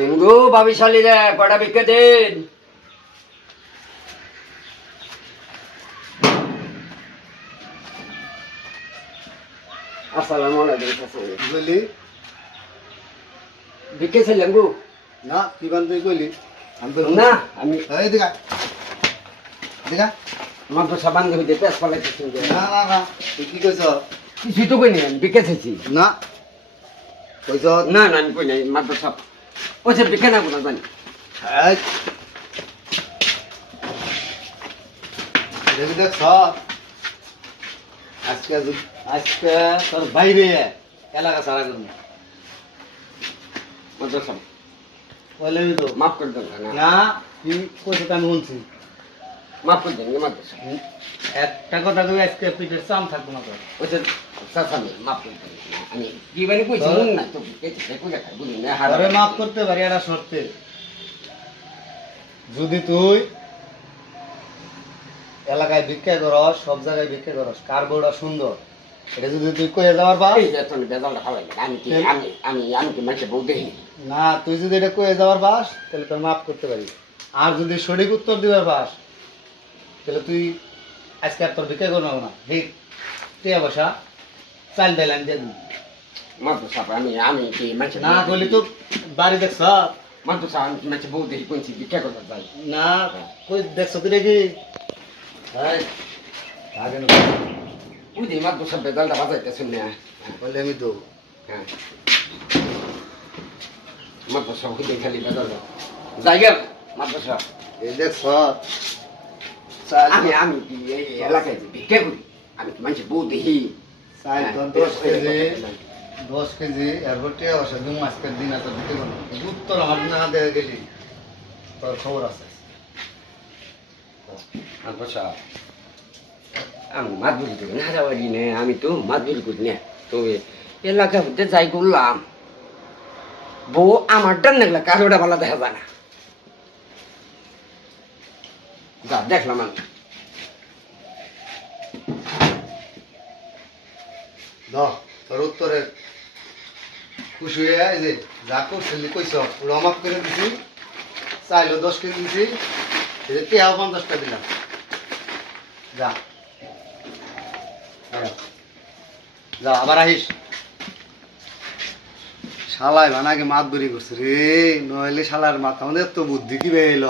Dengue ভাবিশালীরা কটা বিকে দিন। আসসালামু আলাইকুম। বলি বিকেছে ডেঙ্গু? না কি বান তুই কইলি আমি তো না আমি এই দেখা দেখা মাদ্রাসা বান্ধ হইতে পেশ পালাইতেছি। না না না তুই কি কইছ? কিছুই তো কই নাই, আমি বিকেছেছি। না কইছ না না আমি কই নাই মাদ্রাসা ওছে বিকে না কোনো জানি। এই দেখি দেখছ আজকে আজকে তোর বাইরে এলাকা সারা করবো মাদ্রাসা বলে তো মাফ করে দেন না, না তুই কইছ আমি শুনছি মাফ করে দেন মাদ্রাসা। একটা কথা কই আজকে পিঠের চাম থাকবো না তোর ওছে সাসামি মাফ করে দেন। আমি কি বানি কইছি মন না তো বিকেছে কই দেখা বুঝি না হারে আরে মাফ করতে পারি এটা শর্তে যদি তুই এলাকায় ভিক্ষা করস সব জায়গায় ভিক্ষা করস কার বউটা সুন্দর এটা যদি তুই কয়ে যাওয়ার পাস এই যে তুমি বেজালটা খাওয়াই আমি কি আমি আমি আমি কি মাঝে বউ দেখি না তুই যদি এটা কয়ে যাওয়ার পাস তাহলে তোর মাফ করতে পারি আর যদি সঠিক উত্তর দিবার পাস তাহলে তুই আজকে আর তোর ভিক্ষা করবো না ঠিক টিয়া বসা চাল ডাইল আমি দিয়ে দিবি মাদ্রাসা আমি আমি কি মাঝে না বলি তো বাড়ি দেখছ মাদ্রাসা আমি কি মাঝে বউ দেখি কোনছি বিক্রি করতে যাই না কই দেখছ তুই দেখি হ্যাঁ আগে না বুঝি মাদ্রাসা বেজালটা বাজাইতেছেন না। বলে আমি তো হ্যাঁ মাদ্রাসা হইতে খালি বেজালটা জায়গা মাদ্রাসা এই দেখছ আমি আমি কি এই এলাকায় যে বিক্রি করি আমি কি মাঝে বউ দেখি চাল তো 10 কেজি এরপর টিয়া বসা দু মাসের দিন এত দিতে পারবো উত্তর আমার না দিয়ে গেলি তোর খবর আছে মাদ্রাসা আমি মাদুরি করি না যাওয়ারি নে আমি তো মাদুরি করি না তো এলাকা হইতে যাই করলাম বউ আমার ডান লাগলা কারোটা ভালো দেখা যায় না যা দেখলাম আমি তোর উত্তরে খুশি হয়ে এই যে যা করছিলি কইস পুরো মাফ করে দিছি চাইলো 10 কেজি দিছি এই যে টিয়া 50টা দিলাম যা যা আবার আহিস শালায় বানাকে মাত বরি করছে রে নইলে শালার মাথা আমাদের তো বুদ্ধি কি বেইল